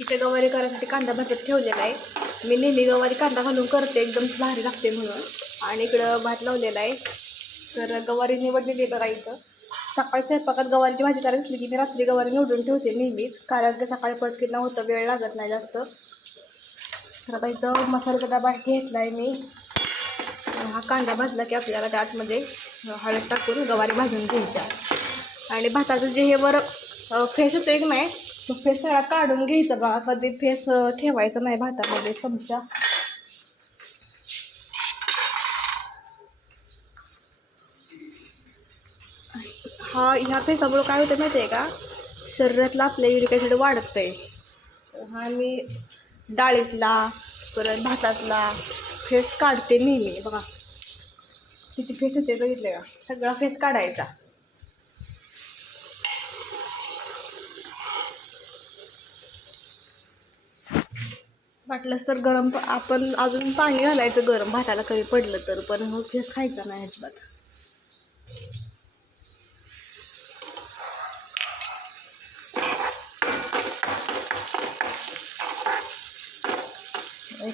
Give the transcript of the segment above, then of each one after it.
इथे गवारी करायसाठी कांदा भाजत ठेवलेला आहे. मी नेहमी गवारी कांदा घालून करते एकदम भारी लागते म्हणून. आणि इकडं भात लावलेला आहे. तर गवारी निवडलेली आहे बघा इथं. सकाळी स्वयंपाकात गवारीची भाजी करायची असली की मी रात्री गवारी निवडून ठेवते नेहमीच कारण की सकाळी पटकीनं होतं वेळ लागत नाही जास्त. तर आता इथं मसाल्याचा डबा घेतला आहे मी. हा कांदा भाजला की आपल्याला त्यातमध्ये हळद टाकून गवारी भाजून घ्यायच्या. आणि भाताचं जे हे वर फ्रेश होतं एक नाही तो फेस सगळा काढून घ्यायचा बघा कधी फेस ठेवायचं ठेवायचा नाही भातामध्ये चमचा. हा ह्या फेसामुळं काय होतं माहिती आहे का? शरीरातला आपल्या युरिक ॲसिड वाढतं आहे हा मी डाळीतला परत भातातला फेस काढते नेहमी. बघा. किती फेस होते बघितले का? सगळा फेस काढायचा. वाटलंच तर गरम प- आपण अजून पाणी घालायचं गरम भाताला कमी पडलं तर पण मग फेस खायचा नाही अजिबात.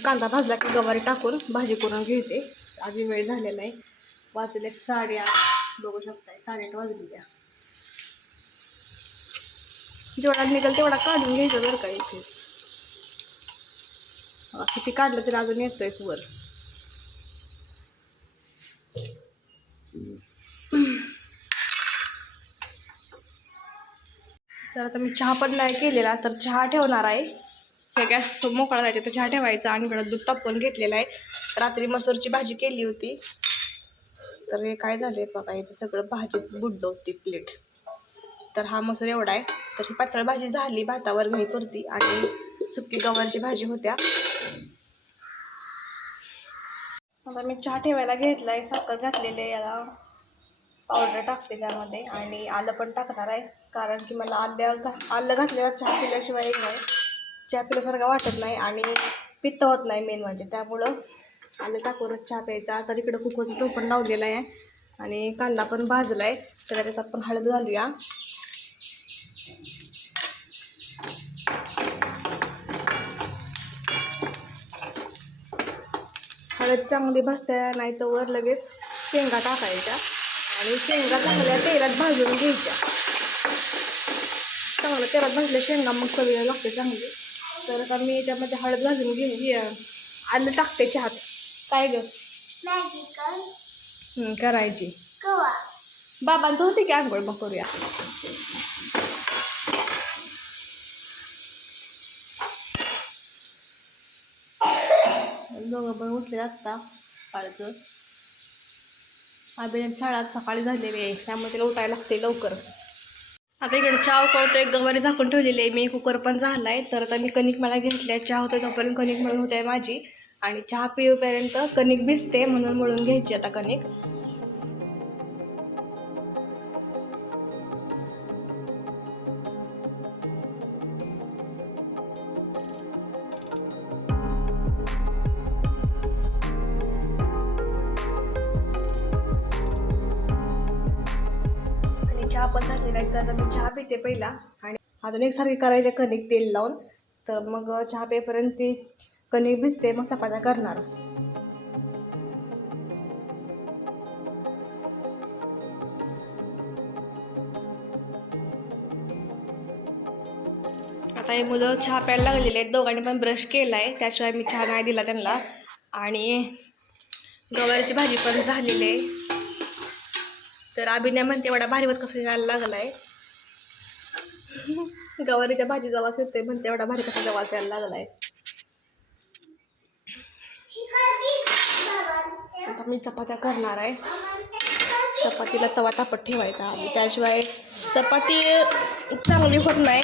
कांदा भाजला की गवारी टाकून भाजी करून घेते. आधी वेळ झालेला आहे. वाजले साडेआठ. बघू शकताय साडेआठ वाजली द्या जेवढा निघेल तेवढा काढून घ्यायचं बरं का इथे किती काढलं तरी अजून येतोयच वर. तर आता मी चहा पण नाही केलेला तर चहा ठेवणार आहे. हे गॅस मोकळा जायचा तर चहा ठेवायचा आणि इकडं दूध तापवून घेतलेला आहे. रात्री मसूरची भाजी केली होती. तर हे काय झालं आहे बघा इथं सगळं भाजीत बुडलं होती प्लेट. तर हा मसूर एवढा आहे. तर ही पातळ भाजी झाली भातावर घाई करती आणि सुकी गवारची भाजी होत्या. आता मी चहा ठेवायला घेतला आहे साखर घातलेले याला. पावडर टाकते त्यामध्ये आणि आलं पण टाकणार आहे कारण की मला आल्या घा- आलं घातलेला चहा पिल्याशिवाय नाही. चहा पिल्यासारखा वाटत नाही आणि पित्त होत नाही मेन म्हणजे. त्यामुळं आलं टाकूनच चहा प्यायचा. तर इकडं कुकरचं तो पण लावलेला आहे आणि कांदा पण भाजला आहे तर त्याच्यात आपण हळद घालूया. हळद चांगली भाजत्या नाही तर वर लगेच शेंगा टाकायच्या आणि शेंगा चांगल्या तेलात भाजून घ्यायच्या. चांगलं तेलात भाजल्या शेंगा मग चवीला लागते चांगली. तर आता मी त्यामध्ये हळद घेऊन घे. आलं टाकते चहात. काय ग? करायची. बाबांचं होते की आंघोळ मग करूया. दोघं पण उठले आत्ता सकाळचं अभियान शाळा सकाळी झालेली आहे त्यामुळे तिला उठायला लागते लवकर. आता इकडे चहा एक गवारी झाकून ठेवलेली आहे. मी कुकर पण झाला आहे तर आता मी कणिक मला घेतली आहे चहा होतं तोपर्यंत कणिक मळून होते माझी. आणि चहा पिऊपर्यंत कणिक भिजते म्हणून मळून घ्यायची आता कणिक. पण झालेला आहे तर आता मी चहा पिते पहिला. आणि अजून एकसारखी करायचे कणिक तेल लावून. तर मग चहा पेपर्यंत ती कणिक भिजते मग चपात्या करणार. आता हे मुलं चहा प्यायला लागलेले आहेत. दोघांनी पण ब्रश केला आहे त्याशिवाय मी चहा नाही दिला त्यांना. आणि गवारीची भाजी पण झालेली आहे. तर अभिनय म्हणते एवढा भारी कसं यायला लागला आहे गवारीच्या भाजी जवास येते म्हणते एवढा भारी कसा जवास यायला लागला आहे आता मी चपात्या करणार आहे. चपातीला तवा तापत ठेवायचा आणि त्याशिवाय चपाती चांगली होत नाही.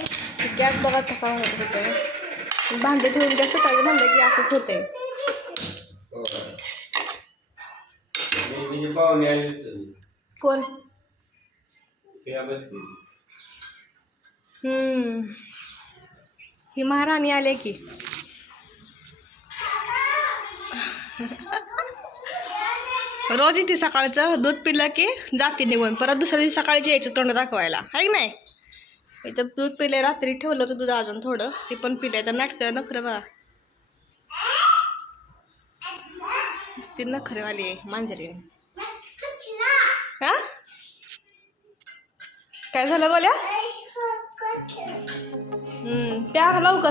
गॅस बघा कसा होत होते भांडे ठेवून गॅस पेटायचं भांडे की असंच होते हो. पाहुणे आले कोण? हम्म. ही महाराणी आले की. रोज येते सकाळचं दूध पिलं की जाते निघून. परत दुसऱ्या दिवशी सकाळची यायचं तोंड दाखवायला. आहे की नाही? इथं दूध पिले रात्री ठेवलं होतं दूध अजून थोडं. ते पण पिलंय तर नाटकं नखरं बघा. ती नखरेवाली आहे मांजरीन हा काय झालं बोल्या? हम्म त्या लवकर.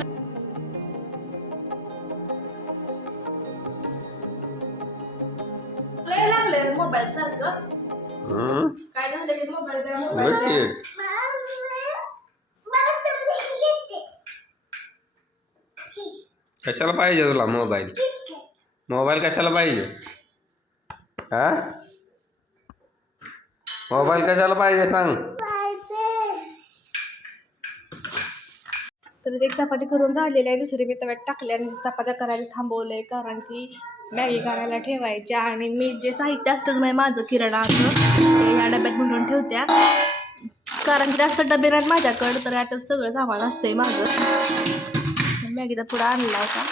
लय लागले मोबाईल सारखं. हं? काय झालं की मोबाईल द्या बघ मोबाईल द्या. की. कशाला पाहिजे तुला मोबाईल मोबाईल कशाला पाहिजे? हा? मोबाईल कशाला पाहिजे सांग. तर एक चपाती करून झालेली आहे. दुसरी मी तव्यात टाकली आणि चपात्या करायला थांबवले कारण की मॅगी करायला ठेवायच्या आणि मी जे साहित्य असतं म्हणजे माझं किराणाचं ते ह्या डब्यात भरून ठेवत्या. कारण की जास्त डबे नाहीत माझ्याकडं तर आता सगळं सामान असतंय माझं. मॅगीचा पुढा आणला होता.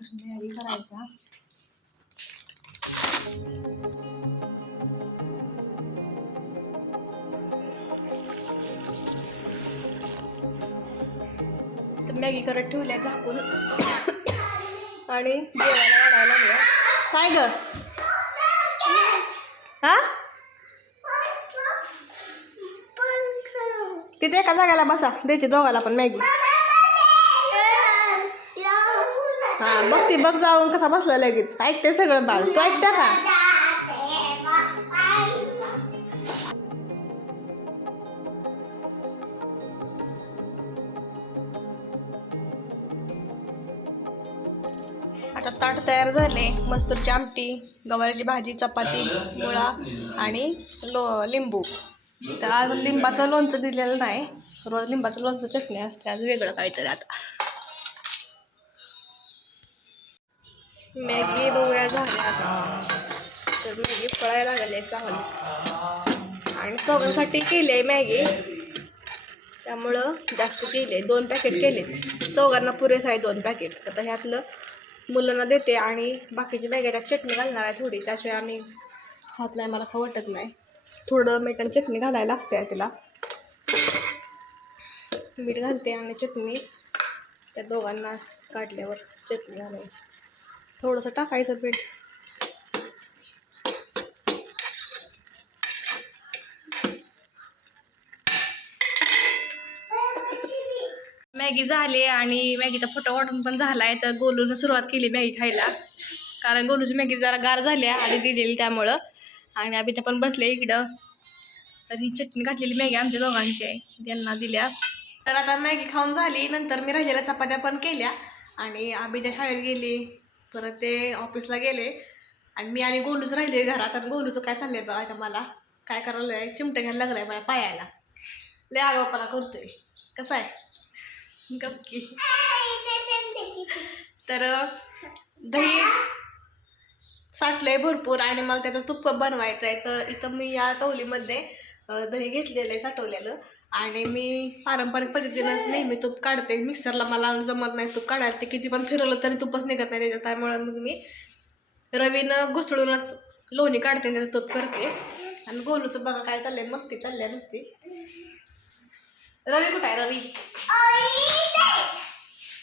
तर मॅगी करायच्या मॅगी करत ठेवल्या झाकून. आणि जेवायला वाढायला लागल्या. काय ग? हा? तिथे एका जागाला बसा. देते दोघाला पण मॅगी. हा बघ ती बघ जाऊन कसा बसला लगेच. ऐकते सगळं बाळ. तू ऐकता का? पदार्थ तयार झाले. मस्तूरची आमटी गवारीची भाजी चपाती मुळा आणि लो लिंबू. तर आज लिंबाचं लोणचं दिलेलं नाही. रोज लिंबाचं लोणचं चटणी असते. आज वेगळं काहीतरी आता. मॅगी बघूया झाल्या आता. तर मॅगी फळायला लागले चांगली. आणि चौघांसाठी केली आहे मॅगी. त्यामुळं जास्त केले दोन पॅकेट केले चौघांना पुरेसं आहे दोन पॅकेट. आता ह्यातलं मुलांना देते आणि बाकीची मॅगी त्यात चटणी घालणार आहे थोडी. त्याशिवाय आम्ही खात नाही मला खाऊ वाटत नाही. थोडं मीठ आणि चटणी घालायला लागते आहे तिला. मीठ घालते आणि चटणी त्या दोघांना काढल्यावर चटणी घालायची. थोडंसं टाकायचं पीठ. मॅगी झाली आणि मॅगीचा फोटो वाटून पण झाला आहे तर गोलूनं सुरुवात केली मॅगी खायला. कारण गोलूची मॅगी जरा गार झाली आहे आधी दिलेली त्यामुळं. आणि आम्ही पण बसले इकडं. तर ही चटणी घातलेली मॅगी आमच्या दोघांची आहे. त्यांना दिल्या. तर आता मॅगी खाऊन झाली. नंतर मी राहिलेल्या चपात्या पण केल्या. आणि आम्ही त्या शाळेत गेली. परत ते ऑफिसला गेले. आणि मी आणि गोलूच राहिले घरात. आणि गोलूचं काय चाललंय बा आता मला. काय करायला आहे चिमटं घ्यायला लागलाय मला पायाला. लय आगावपणा करतोय. कसं आहे? गपकी. तर दही साठलंय भरपूर आणि मला त्याचं तुप्प बनवायचं आहे. तर इथं मी या तवलीमध्ये दही घेतलेलं आहे साठवलेलं. आणि मी पारंपरिक पद्धतीनंच नेहमी तूप काढते. मिक्सरला मला जमत नाही तूप काढायला. ते किती पण फिरवलं तरी तुपच निघत नाही त्याच्यात. त्यामुळे मग मी रवीनं घुसळूनच लोणी काढते आणि त्याचं तूप करते. आणि गोलूचं बघा काय चाललंय. मस्ती चाललंय नुसती. रवी कुठं आहे? रवी.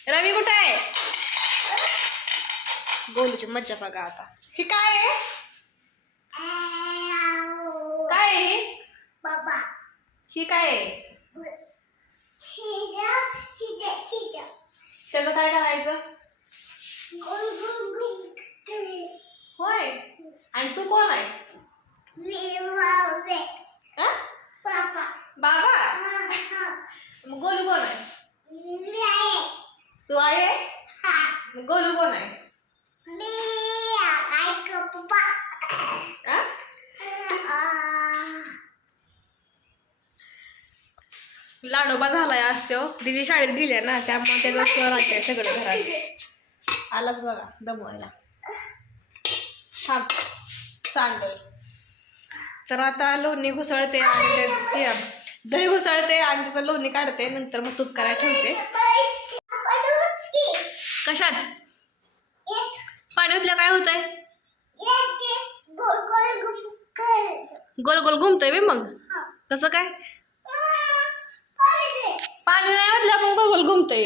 रवी कुठं आहे? गोलूची मज्जा बघा आता. हे काय आहे? काय आहे हे? ही काय आहे? त्याचं काय करायचं? होय. आणि तू कोण आहे? हा? बाबा? मग गोलू कोण आहे तू आहे मग गोलू कोण आहे? लाडोबा झालाय आज तो. दिदी शाळेत गेल्या ना त्यामुळे त्याचं स्वर आहे सगळं घरात. आलाच बघा दमवायला. थांब. सांडल. तर आता लोणी घुसळते आणि ते हे, दही घुसळते आणि त्याचं लोणी काढते नंतर मग तूप करायला ठेवते. कशात? पाणी उतल्या काय होतंय? गोल गोल घुमतंय बे मग. कसं काय? गोल घुमतंय.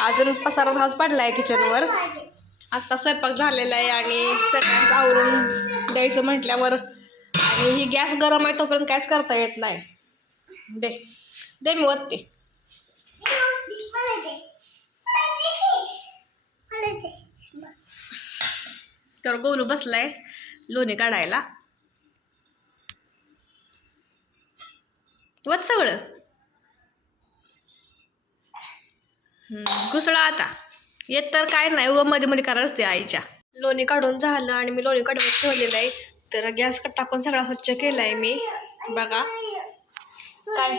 अजून पसारा भाज पडलाय किचनवर आत्ता स्वयंपाक झालेला आहे आणि सगळ्यांचं आवरून द्यायचं म्हटल्यावर. आणि ही गॅस गरम आहे तोपर्यंत काहीच करता येत नाही. दे. दे मी ओतते. तर गोलू बसलाय लोणी काढायला. वत सगळं. घुसळा आता. येत तर काय नाही व मध्ये मध्ये करायला असते आईच्या. लोणी काढून झालं आणि मी लोणी काढून ठेवलेलं आहे. तर गॅस कट टाकून सगळा स्वच्छ केला आहे मी. बघा. काय?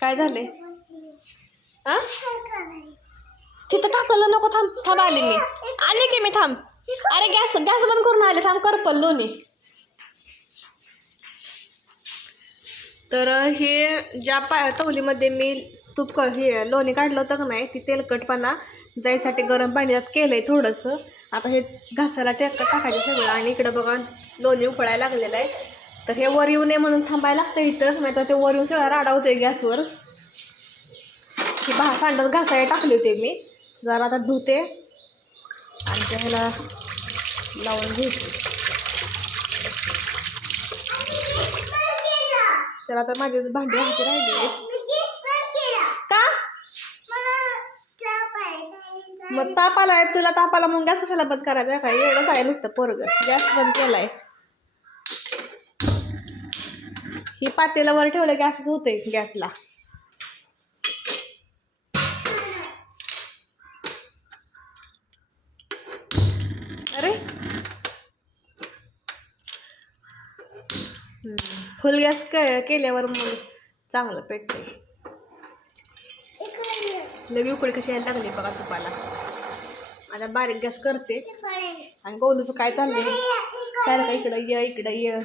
काय झाले हा तिथं टाकलं नको थांब थांब आले मी. आले की मी थांब. अरे गॅस गॅस बंद करून आले थांब करपल लोणी तर हे ज्या पा तवलीमध्ये मी तूप क हे लोणी काढलं होतं का नाही ती तेलकटपणा जायसाठी गरम पाणी त्यात केलं आहे थोडंसं. आता हे घासायला टेक टाकायचं सगळं आणि इकडं बघा लोणी उकळायला लागलेलं आहे. तर हे वर येऊ नये म्हणून थांबायला लागतं इथंच नाही तर ते वर येऊन सगळं राडा होतोय गॅसवर. की भा सांडत घासायला टाकले होते मी. जरा आता धुते. आणि त्याला लावून घेते. तर आता माझे भांडी हाती राहिली का? मग ताप आलाय. तुला ताप आला मग गॅस कशाला बंद करायचा? काय एवढंच आहे नुसतं पोरग. गॅस बंद केलाय. ही पातेला वर ठेवलं गॅसच होते गॅसला. फुल गॅस क केल्यावर मग चांगलं पेटते लगे उकडी कशी यायला लागली बघा तुपाला. आता बारीक गॅस करते. आणि गोलूचं काय चाललंय? सारखं इकडं ये इकडं ये.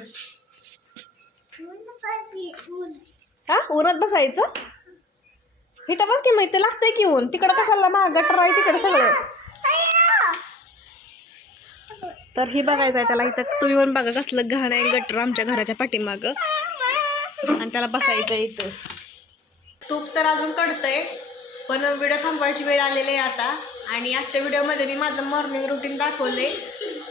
हा? उन्हात बसायचं? इथं बस की माहिती लागतंय की ऊन. तिकडं कशाला मा गटर आहे तिकडं सगळं. तर हे बघायचं आहे त्याला इथं तुम्ही पण बघा कसलं घाण आहे गटर आमच्या घराच्या पाठीमागं. आणि त्याला बसायचं आहे इथं. तूप तर अजून कळतंय पण व्हिडिओ थांबवायची वेळ आलेली आहे आता. आणि आजच्या व्हिडिओमध्ये मी माझं मॉर्निंग रुटीन दाखवले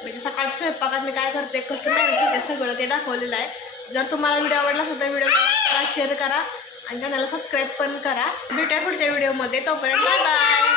म्हणजे सकाळ स्वयंपाकात मी काय करते कसं मॅनेज करते सगळं ते दाखवलेलं आहे. जर तुम्हाला व्हिडिओ आवडला असेल तर व्हिडिओ करा शेअर करा. आणि चॅनलला सबस्क्राईब पण करा. भेटूया पुढच्या व्हिडिओमध्ये. तोपर्यंत बाय बाय